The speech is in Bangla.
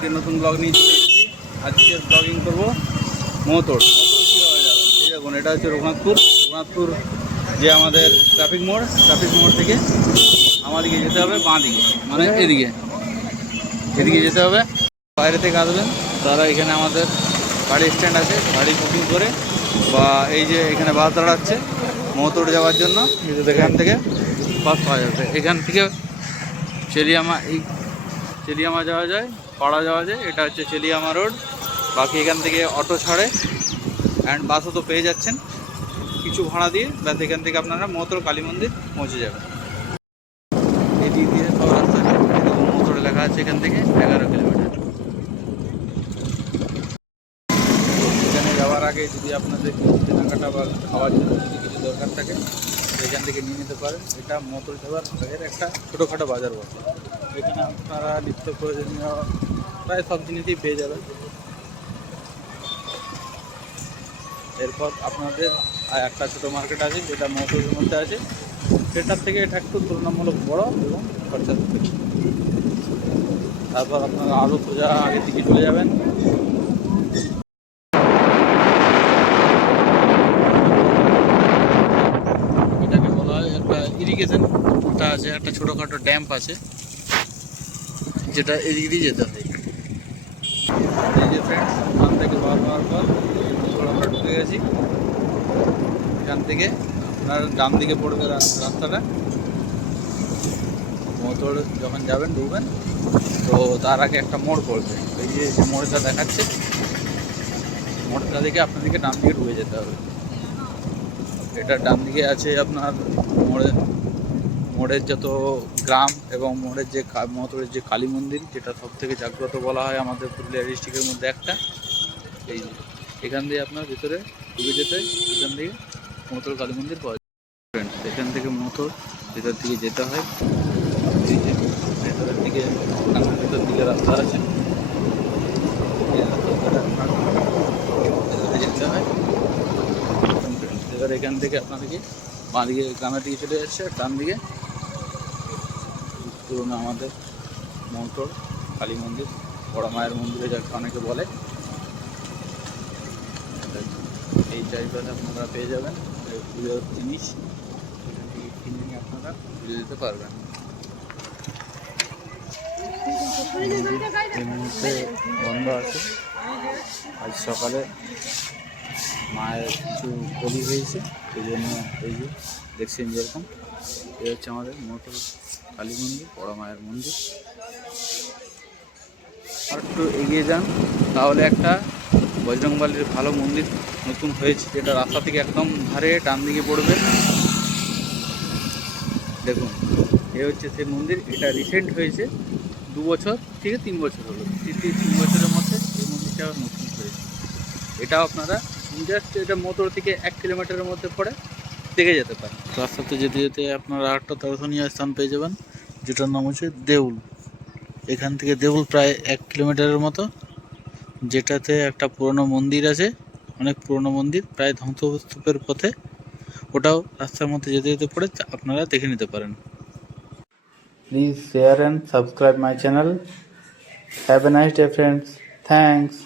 আজকে নতুন ব্লগ নিয়ে চলে এসেছি। আজকে ব্লগিং করবো মহতোড় কীভাবে যাবেন। এই দেখুন, এটা হচ্ছে রঘুনাথপুর যে আমাদের ট্রাফিক মোড় থেকে আমাদেরকে যেতে হবে বাঁ দিকে, মানে এদিকে যেতে হবে। বাইরে থেকে আসবেন তারা এখানে আমাদের গাড়ি স্ট্যান্ড আছে, গাড়ি বুকিং করে বা এই যে এখানে বাস দাঁড়াচ্ছে মহতোড় যাওয়ার জন্য। এখান থেকে বাস পাওয়া যাবে, এখান থেকে চেলিয়ামা যাওয়া যায়, পাড়া যাওয়া যায়। এটা হচ্ছে চেলিয়ামা রোড। বাকি এখান থেকে অটো ছাড়ে অ্যান্ড বাসও তো পেয়ে যাচ্ছেন কিছু ভাড়া দিয়ে। ব্যাস এখান থেকে আপনারা মহতোড় কালী মন্দির পৌঁছে যাবেন। এই দিক দিয়ে সব রাস্তা মহতোড়ে লেখা আছে এখান থেকে 11 কিলোমিটার। এখানে যাওয়ার আগে যদি আপনাদের কেনাকাটা বা খাওয়ার জন্য যদি কিছু দরকার থাকে এখান থেকে নিয়ে নিতে পারেন। এটা মহতোড় যাওয়ার এর একটা ছোটোখাটো বাজার বসে। এখানে আপনারা নিত্য প্রয়োজনীয় প্রায় সব জিনিসই পেয়ে যাবেন। এরপর আপনাদের একটা ছোটো মার্কেট আছে যেটা মহতোড়ের মধ্যে আছে, সেটার থেকে এটা একটু তুলনামূলক বড় এবং খরচা বেশি। তারপর আপনারা আরও সোজা আগের দিকে চলে যাবেন। এটাকে বলা হয় একটা ইরিগেশন আছে, একটা ছোটোখাটো ড্যাম্প আছে যেটা এদিক দিয়ে যেতে হয়। এই যে ফ্রেন্ডস, ওখান থেকে বারবার পর আমরা ঢুকে গেছি। এখান থেকে আপনার ডান দিকে পড়বে রাস্তাটা। মহতোড় যখন যাবেন ঢুকবেন তো তার আগে একটা মোড় পড়বে। এই যে মোড়টা দেখাচ্ছে, মোড়টা থেকে আপনাদেরকে ডান দিকে ঢুকে যেতে হবে। এটা ডান দিকে আছে আপনার মোড়ের যত গ্রাম এবং মোড়ের যে মহতোড়ের যে কালী মন্দির, যেটা সব থেকে জাগ্রত বলা হয় আমাদের পুরুলিয়া ডিস্ট্রিক্টের মধ্যে একটা। এই এখান দিয়ে আপনার ভিতরে ঢুকে যেতে, এখান থেকে মহতোড় কালী মন্দির পাওয়া যায়। এখান থেকে মহতোড় ভিতর দিকে যেতে হয়। এই যে ভেতর দিকে রাস্তা আছে, যেতে হয়। এবার এখান থেকে আপনাদেরকে বাঁ দিকে গ্রামের দিকে চলে যাচ্ছে, ডান দিকে পুরোনো আমাদের মহতোড় কালী মন্দির, বড় মায়ের মন্দিরে যাকে অনেকে বলে। এই চারিপাশে আপনারা পেয়ে যাবেন পুজোর জিনিস, এখান থেকে কিনে নিয়ে আপনারা পুজো দিতে পারবেন। এই মুহূর্তে বন্ধ আছে। আজ সকালে মায়ের কিছু বলি হয়েছে, সেই জন্য এই যে দেখছেন যেরকম এই হচ্ছে আমাদের মহতোড় কালী মন্দির, বড় মায়ের মন্দির। আর একটু এগিয়ে যান তাহলে একটা বজরংবলীর ভালো মন্দির নতুন হয়েছে, যেটা রাস্তা থেকে একদম ধারে ডান দিকে পড়বে। দেখুন, এ হচ্ছে সেই মন্দির। এটা রিসেন্ট হয়েছে, 2 বছর থেকে 3 বছর হলো। 3 বছরের মধ্যে এই মন্দিরটা নতুন হয়েছে। এটাও আপনারা জাস্ট এটা মহতোড় থেকে 1 কিলোমিটারের মধ্যে পড়ে, দেখে যেতে পারেন। রাস্তাতে যেতে যেতে আপনারা একটা দর্শনীয় স্থান পেয়ে যাবেন, যেটার নাম হচ্ছে দেউল। এখান থেকে দেউল প্রায় 1 কিলোমিটারের মতো, যেটাতে একটা পুরনো মন্দির আছে, অনেক পুরনো মন্দির, প্রায় ধ্বংসস্তূপের পথে। ওটাও রাস্তার মধ্যে যেতে যেতে পড়ে, আপনারা দেখে নিতে পারেন। Please share and subscribe my channel. Have a nice day friends. Thanks.